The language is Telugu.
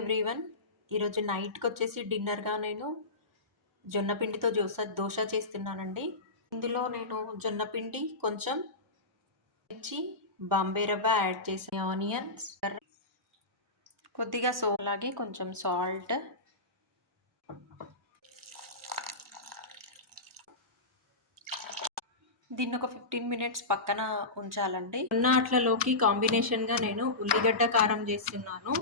ఎవ్రీవన్. ఈరోజు నైట్కి వచ్చేసి డిన్నర్గా నేను జొన్న పిండితో దోశ చేస్తున్నానండి. ఇందులో నేను జొన్న పిండి, కొంచెం మిర్చి, బాంబే రవ్వ యాడ్ చేసి, ఆనియన్స్, కొద్దిగా అలాగే కొంచెం సాల్ట్, దీన్ని ఒక 15 మినిట్స్ పక్కన ఉంచాలండి. జొన్న అట్లలోకి కాంబినేషన్గా నేను ఉల్లిగడ్డ కారం చేస్తున్నాను.